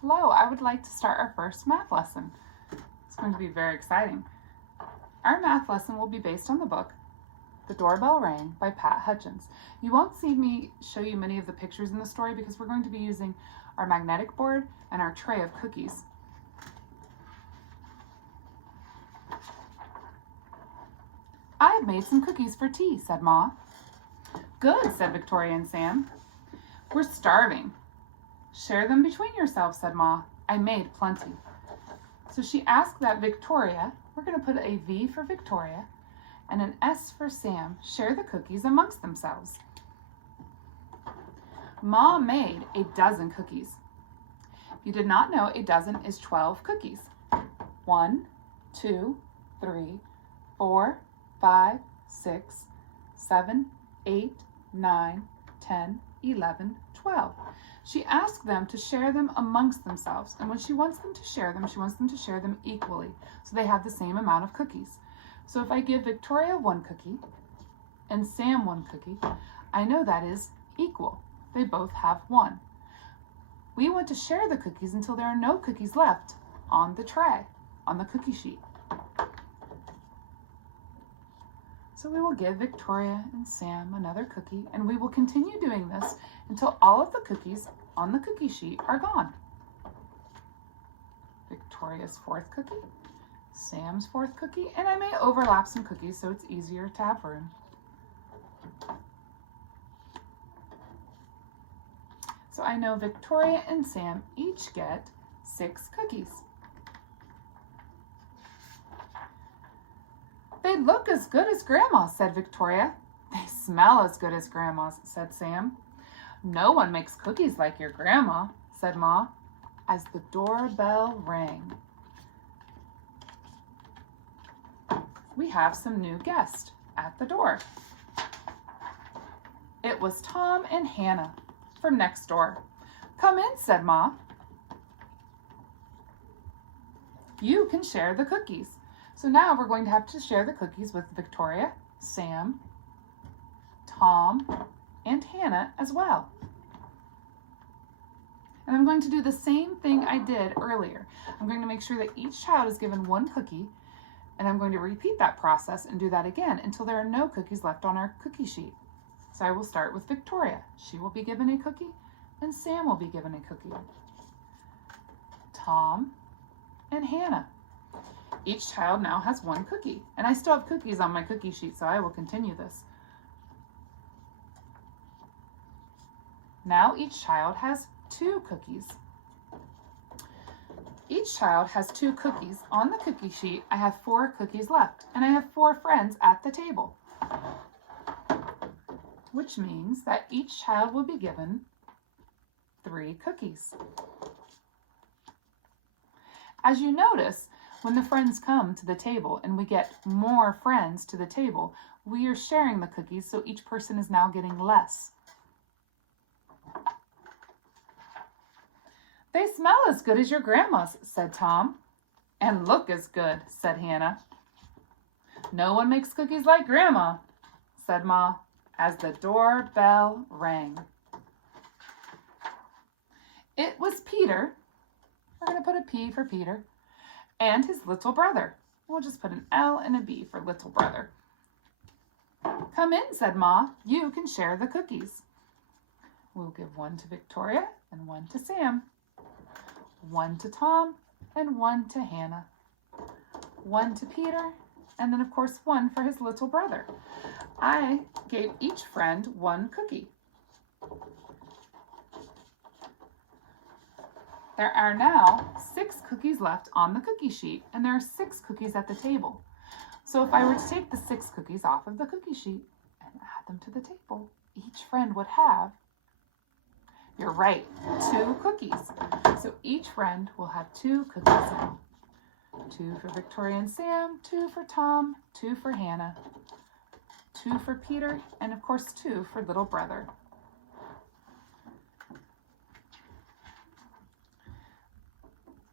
Hello, I would like to start our first math lesson. It's going to be very exciting. Our math lesson will be based on the book, The Doorbell Rang by Pat Hutchins. You won't see me show you many of the pictures in the story because we're going to be using our magnetic board and our tray of cookies. I have made some cookies for tea, said Ma. Good, said Victoria and Sam. We're starving. Share them between yourselves, said Ma. I made plenty. So she asked that Victoria, we're going to put a V for Victoria and an S for Sam, share the cookies amongst themselves. Ma made a dozen cookies. If you did not know, a dozen is 12 cookies. 1, 2, 3, 4, 5, 6, 7, 8, 9, 10, 11, 12. She asked them to share them amongst themselves, and when she wants them to share them, she wants them to share them equally, so they have the same amount of cookies. So if I give Victoria 1 cookie and Sam 1 cookie, I know that is equal. They both have 1. We want to share the cookies until there are no cookies left on the tray, on the cookie sheet. So we will give Victoria and Sam another cookie, and we will continue doing this until all of the cookies on the cookie sheet are gone. Victoria's 4th cookie, Sam's 4th cookie, and I may overlap some cookies so it's easier to have room. So I know Victoria and Sam each get 6 cookies. They look as good as Grandma's, said Victoria. They smell as good as Grandma's, said Sam. No one makes cookies like your Grandma, said Ma, as the doorbell rang. We have some new guests at the door. It was Tom and Hannah from next door. Come in, said Ma. You can share the cookies. So now we're going to have to share the cookies with Victoria, Sam, Tom, and Hannah as well. And I'm going to do the same thing I did earlier. I'm going to make sure that each child is given 1 cookie, and I'm going to repeat that process and do that again until there are no cookies left on our cookie sheet. So I will start with Victoria. She will be given a cookie, and Sam will be given a cookie. Tom and Hannah. Each child now has 1 cookie, and I still have cookies on my cookie sheet, so I will continue this. Now each child has 2 cookies. Each child has 2 cookies. On the cookie sheet, I have 4 cookies left, and I have 4 friends at the table, which means that each child will be given 3 cookies. As you notice, when the friends come to the table and we get more friends to the table, we are sharing the cookies, so each person is now getting less. They smell as good as your Grandma's, said Tom. And look as good, said Hannah. No one makes cookies like Grandma, said Ma, as the doorbell rang. It was Peter. We're going to put a P for Peter. And his little brother. We'll just put an L and a B for little brother. Come in, said Ma. You can share the cookies. We'll give 1 to Victoria and 1 to Sam. 1 to Tom and 1 to Hannah. 1 to Peter, and then of course 1 for his little brother. I gave each friend 1 cookie. There are now 6 cookies left on the cookie sheet, and there are 6 cookies at the table. So if I were to take the 6 cookies off of the cookie sheet and add them to the table, each friend would have, you're right, 2 cookies. So each friend will have 2 cookies now. 2 for Victoria and Sam, 2 for Tom, 2 for Hannah, 2 for Peter, and of course 2 for little brother.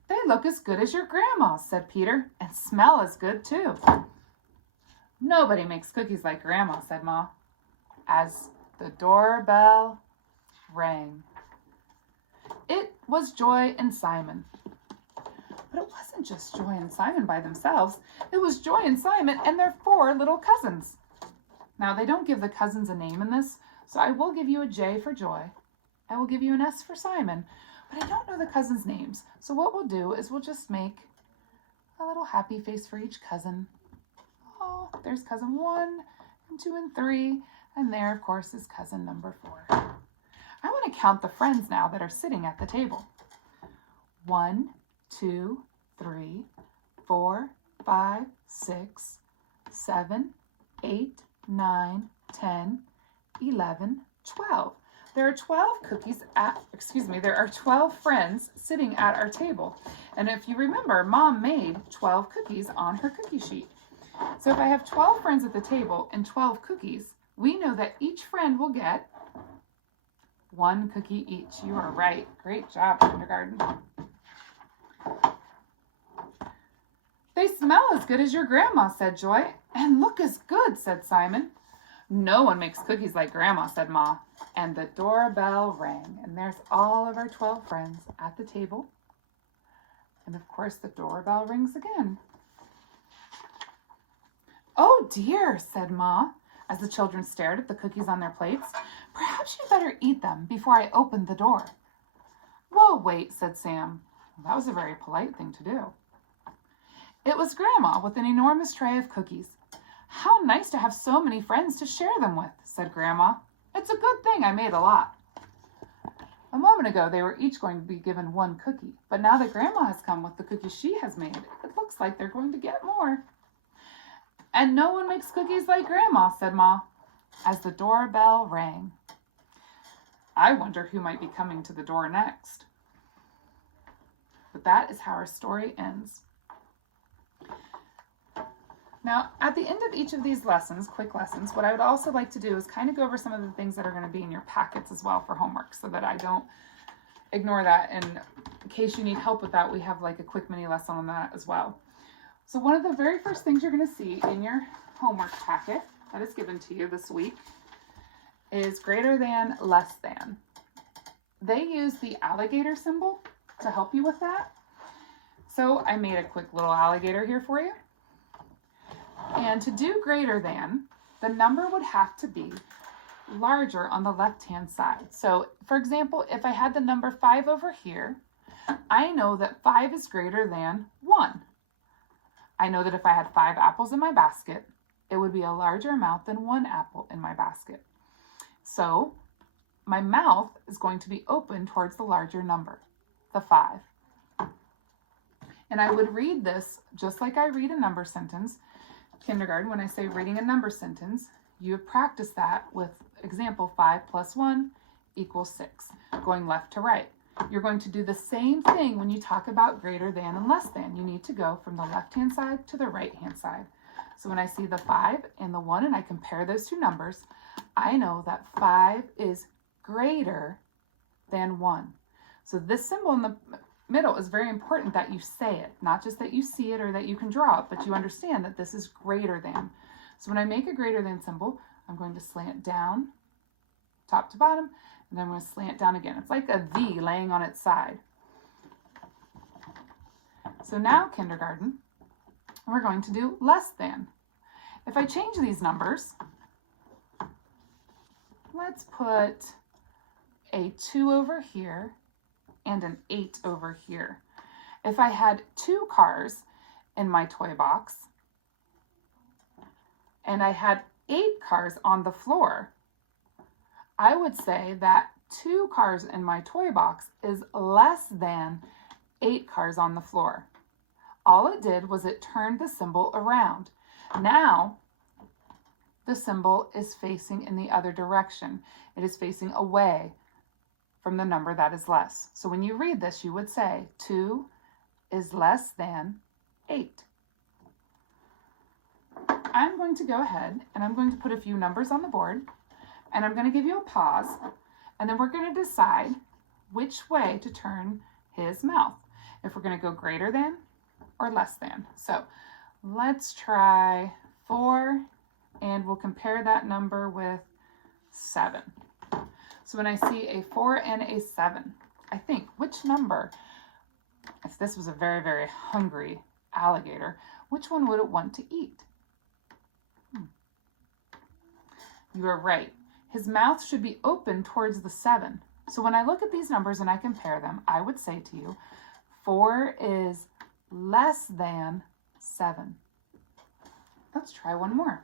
They look as good as your Grandma's, said Peter, and smell as good too. Nobody makes cookies like Grandma, said Ma, as the doorbell rang. It was Joy and Simon. But it wasn't just Joy and Simon by themselves. It was Joy and Simon and their 4 little cousins. Now, they don't give the cousins a name in this, so I will give you a J for Joy. I will give you an S for Simon, but I don't know the cousins' names. So what we'll do is we'll just make a little happy face for each cousin. Oh, there's cousin 1 and 2 and 3, and there, of course, is cousin number 4. I want to count the friends now that are sitting at the table. 1, 2, 3, 4, 5, 6, 7, 8, 9, 10, 11, 12. There are 12 there are 12 friends sitting at our table. And if you remember, Mom made 12 cookies on her cookie sheet. So if I have 12 friends at the table and 12 cookies, we know that each friend will get 1 cookie each. You are right. Great job, kindergarten. They smell as good as your grandma, said Joy. And look as good, said Simon. No one makes cookies like Grandma, said Ma. And the doorbell rang. And there's all of our 12 friends at the table. And of course, the doorbell rings again. Oh dear, said Ma, as the children stared at the cookies on their plates. Perhaps you'd better eat them before I open the door. Well, wait, said Sam. That was a very polite thing to do. It was Grandma with an enormous tray of cookies. How nice to have so many friends to share them with, said Grandma. It's a good thing I made a lot. A moment ago, they were each going to be given 1 cookie, but now that Grandma has come with the cookies she has made, it looks like they're going to get more. And no one makes cookies like Grandma, said Ma, as the doorbell rang. I wonder who might be coming to the door next. But that is how our story ends. Now, at the end of each of these lessons, quick lessons, what I would also like to do is kind of go over some of the things that are going to be in your packets as well for homework so that I don't ignore that. And in case you need help with that, we have like a quick mini lesson on that as well. So one of the very first things you're going to see in your homework packet that is given to you this week is greater than, less than. They use the alligator symbol to help you with that. So I made a quick little alligator here for you. And to do greater than, the number would have to be larger on the left-hand side. So, for example, if I had the number 5 over here, I know that 5 is greater than 1. I know that if I had 5 apples in my basket, it would be a larger amount than 1 apple in my basket. So, my mouth is going to be open towards the larger number, the 5. And I would read this just like I read a number sentence. Kindergarten, when I say reading a number sentence, you have practiced that with example 5 plus 1 equals 6, going left to right. You're going to do the same thing when you talk about greater than and less than. You need to go from the left-hand side to the right-hand side. So when I see the 5 and the 1 and I compare those two numbers, I know that 5 is greater than 1. So this symbol in the middle is very important that you say it, not just that you see it or that you can draw it, but you understand that this is greater than. So when I make a greater than symbol, I'm going to slant down, top to bottom, and then I'm going to slant down again. It's like a V laying on its side. So now, kindergarten, we're going to do less than. If I change these numbers, let's put a 2 over here and an 8 over here. If I had 2 cars in my toy box and I had 8 cars on the floor, I would say that 2 cars in my toy box is less than 8 cars on the floor. All it did was it turned the symbol around. Now, the symbol is facing in the other direction. It is facing away from the number that is less. So when you read this, you would say 2 is less than 8. I'm going to go ahead and I'm going to put a few numbers on the board and I'm going to give you a pause and then we're going to decide which way to turn his mouth. If we're going to go greater than or less than. So let's try 4 and we'll compare that number with 7. So when I see a 4 and a 7, I think, which number, if this was a very, very hungry alligator, which one would it want to eat? You are right. His mouth should be open towards the 7. So when I look at these numbers and I compare them, I would say to you, 4 is less than 7. Let's try one more.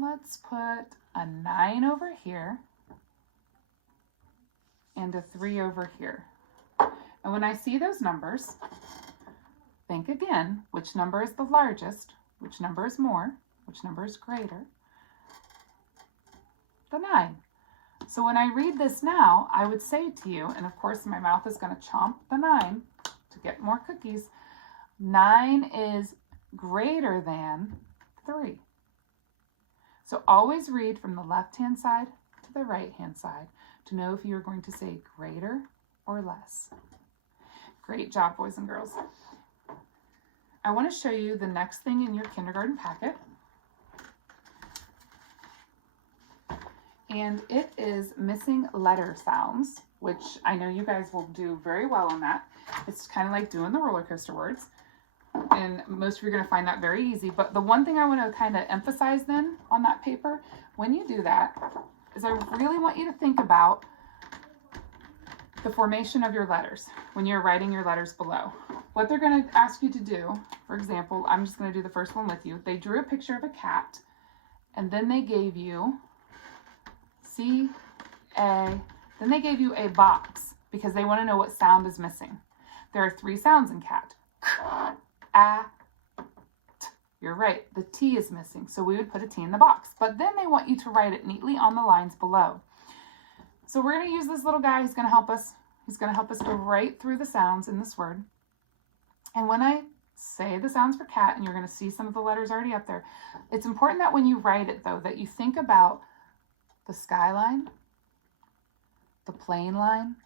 Let's put a 9 over here and a 3 over here. And when I see those numbers, think again, which number is the largest, which number is more, which number is greater? The 9. So when I read this now, I would say to you, and of course my mouth is going to chomp the 9 to get more cookies, 9 is greater than 3. So always read from the left-hand side to the right-hand side to know if you're going to say greater or less. Great job, boys and girls. I want to show you the next thing in your kindergarten packet. And it is missing letter sounds, which I know you guys will do very well on that. It's kind of like doing the roller coaster words. And most of you are going to find that very easy. But the one thing I want to kind of emphasize then on that paper, when you do that, is I really want you to think about the formation of your letters when you're writing your letters below. What they're going to ask you to do, for example, I'm just going to do the first one with you. They drew a picture of a cat, and then they gave you then they gave you a box because they want to know what sound is missing. There are 3 sounds in cat. K, a, t. You're right, the T is missing, so we would put a T in the box. But then they want you to write it neatly on the lines below. So we're going to use this little guy. He's going to help us. He's going to help us go right through the sounds in this word. And when I say the sounds for cat, and you're going to see some of the letters already up there, it's important that when you write it, though, that you think about the skyline, the plane line,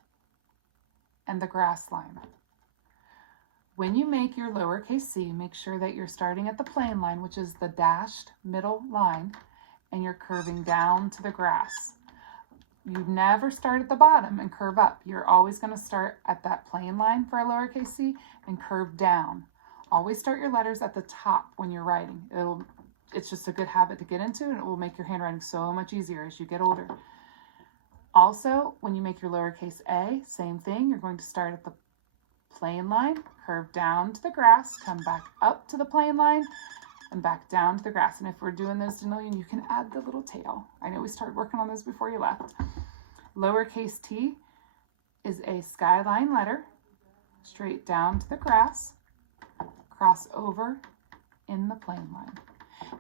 and the grass line. When you make your lowercase c, make sure that you're starting at the plane line, which is the dashed middle line, and you're curving down to the grass. You never start at the bottom and curve up. You're always going to start at that plane line for a lowercase c and curve down. Always start your letters at the top when you're writing. It's just a good habit to get into, and it will make your handwriting so much easier as you get older. Also, when you make your lowercase a, same thing. You're going to start at the plane line, curve down to the grass, come back up to the plane line, and back down to the grass. And if we're doing those Denillion, you can add the little tail. I know we started working on those before you left. Lowercase t is a skyline letter, straight down to the grass, cross over in the plane line.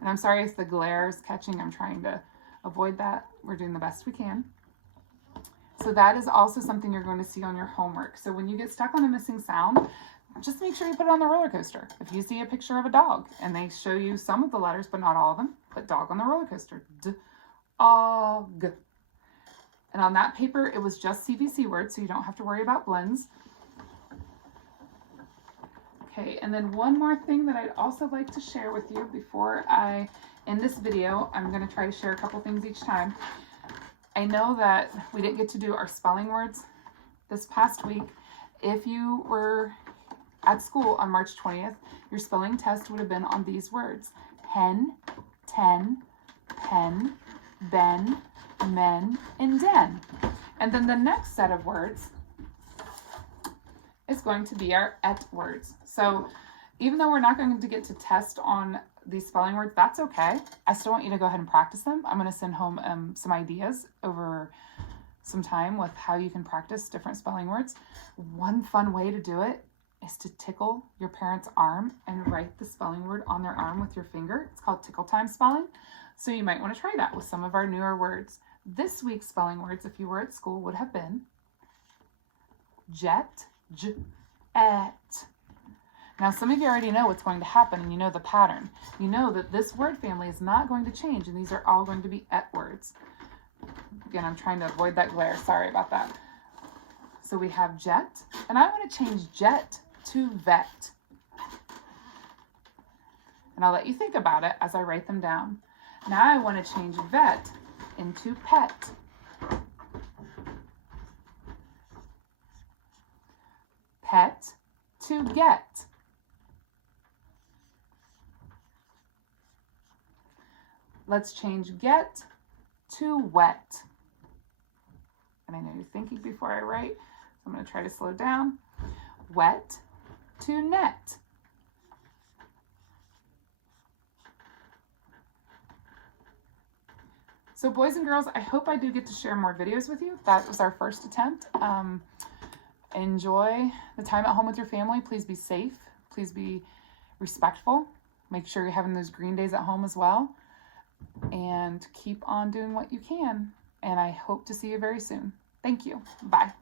And I'm sorry if the glare is catching. I'm trying to avoid that. We're doing the best we can. So that is also something you're going to see on your homework. So when you get stuck on a missing sound, just make sure you put it on the roller coaster. If you see a picture of a dog and they show you some of the letters, but not all of them, put dog on the roller coaster. D-O-G. And on that paper, it was just CVC words, so you don't have to worry about blends. Okay, and then one more thing that I'd also like to share with you before I end this video. I'm going to try to share a couple things each time. I know that we didn't get to do our spelling words this past week. If you were at school on March 20th, your spelling test would have been on these words: hen, ten, pen, ben, men, and den. And then the next set of words is going to be our et words. So even though we're not going to get to test on these spelling words, that's okay. I still want you to go ahead and practice them. I'm going to send home some ideas over some time with how you can practice different spelling words. One fun way to do it is to tickle your parent's arm and write the spelling word on their arm with your finger. It's called tickle time spelling. So you might want to try that with some of our newer words. This week's spelling words, if you were at school, would have been jet, et. Now, some of you already know what's going to happen, and you know the pattern. You know that this word family is not going to change, and these are all going to be et words. Again, I'm trying to avoid that glare. Sorry about that. So we have jet, and I want to change jet to vet. And I'll let you think about it as I write them down. Now I want to change vet into pet. Pet to get. Let's change get to wet. And I know you're thinking before I write, so I'm going to try to slow down. Wet to net. So boys and girls, I hope I do get to share more videos with you. That was our first attempt. Enjoy the time at home with your family. Please be safe. Please be respectful. Make sure you're having those green days at home as well. And keep on doing what you can. And I hope to see you very soon. Thank you. Bye.